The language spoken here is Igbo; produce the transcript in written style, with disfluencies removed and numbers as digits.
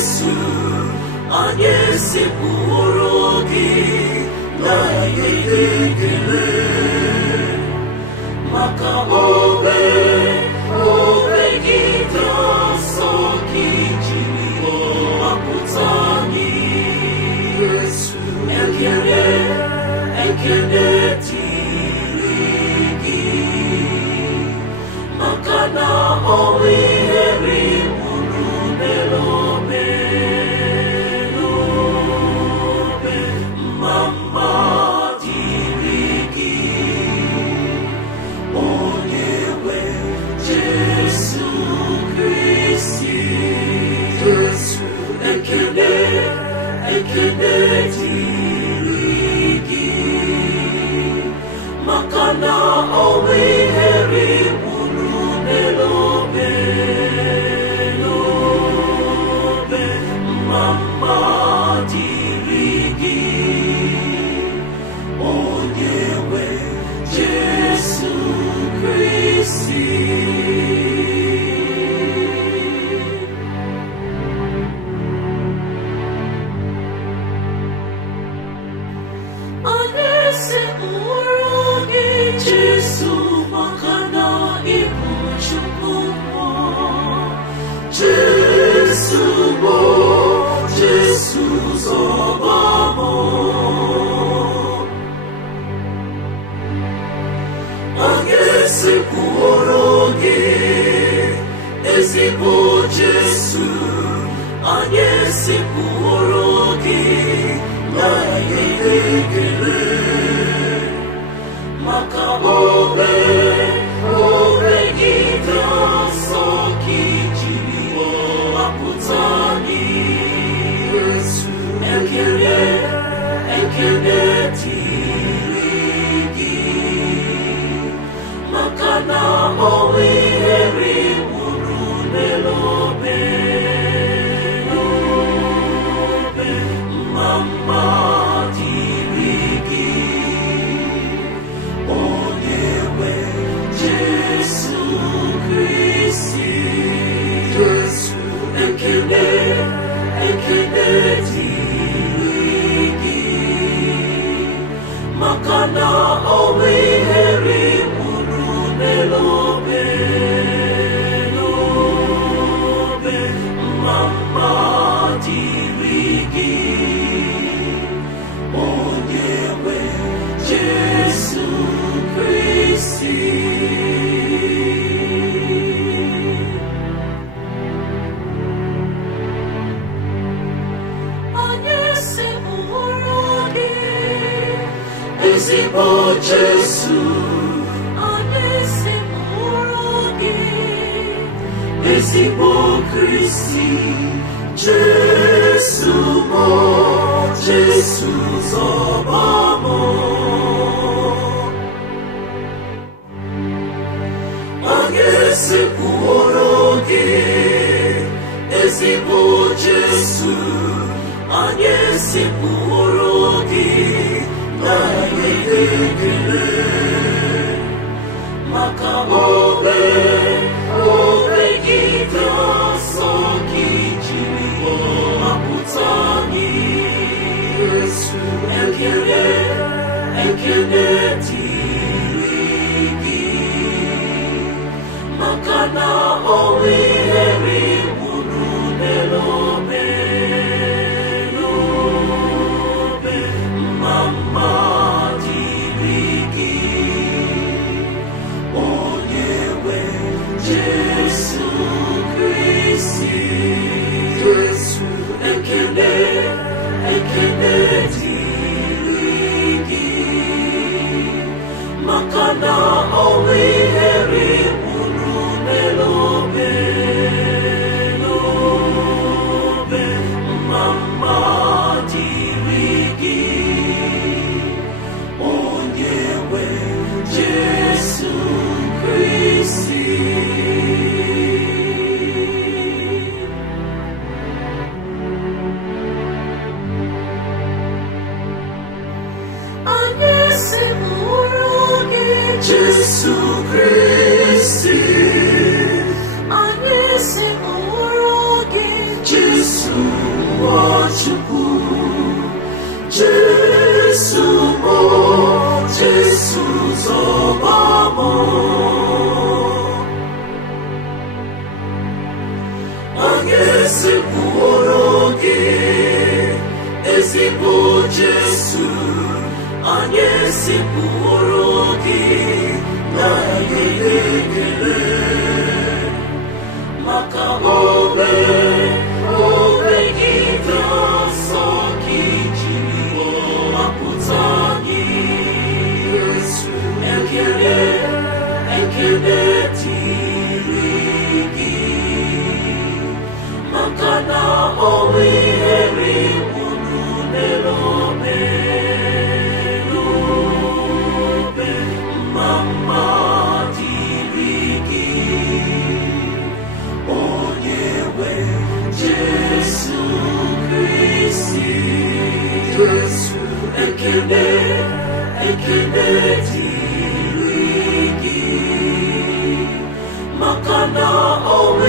Jesu, anyị sekpụrụ gị na-enye gị ekele maka obe gị dị nsọ gị jiri gbapụta anyị. Ekele dịrị gị maka na ọ bụ ihere mụrụ n'obe mma dịrị gị onye nwe Jesu Kristi. Ekele dịrị gị maka na ọ bụ ihere mụrụ n'obe mma dịrị gị onye nwe Jesu Kristi. Anyị sekpụrụ gị Jesu maka na ị bụ Chukwu mmụọ. Jesu bụ Jesu zọba m. Anyị sekpụrụ gị ezigbo Jesu, anyị sekpụrụ gị na-enye gị ekele maka obe gị dị nsọ gị jiri gbapụta anyị. Ekele dịrị gị maka na ọ bụ ihere mụrụ n'obe mma dịrị gị onye nwe Jesu Kristi. Ekele dịrị gị maka na ọ bụ ihere mụrụ n'obe mma dịrị gị onye nwe Jesu Kristi. Anyị sekpụrụ gị ezigbo Jesu, anyị sekpụrụ gị ezigbo Kristi. Jesu mụ, Jesu zọba m. Anyị sekpụrụ gị ezigbo Jesu, anyị sekpụrụ gị na-enye gị ekele maka obe gị dị nsọ gị jiri gbapụta anyị. Ekele dịrị gị maka na ọ bụ ihere mụrụ n'obe mma dịrị gị onye nwe Jesu Kristi. Ekele dịrị gị maka na ọ bụ ihere mụrụ n'obe mma dịrị gị onye nwe Jesu Kristi. esekpuoro gị ezigbo Jesu anyị esekpuoro gị na ihe ekele maka obe gị dị nsọ gị jiri mapụta anyị ekele dịrị gị maka na ọnwụ ihere gburu n'elu obe mma dịrị gị onye nwe Jesu Kristi ekele dịrị gị maka na ọnwụ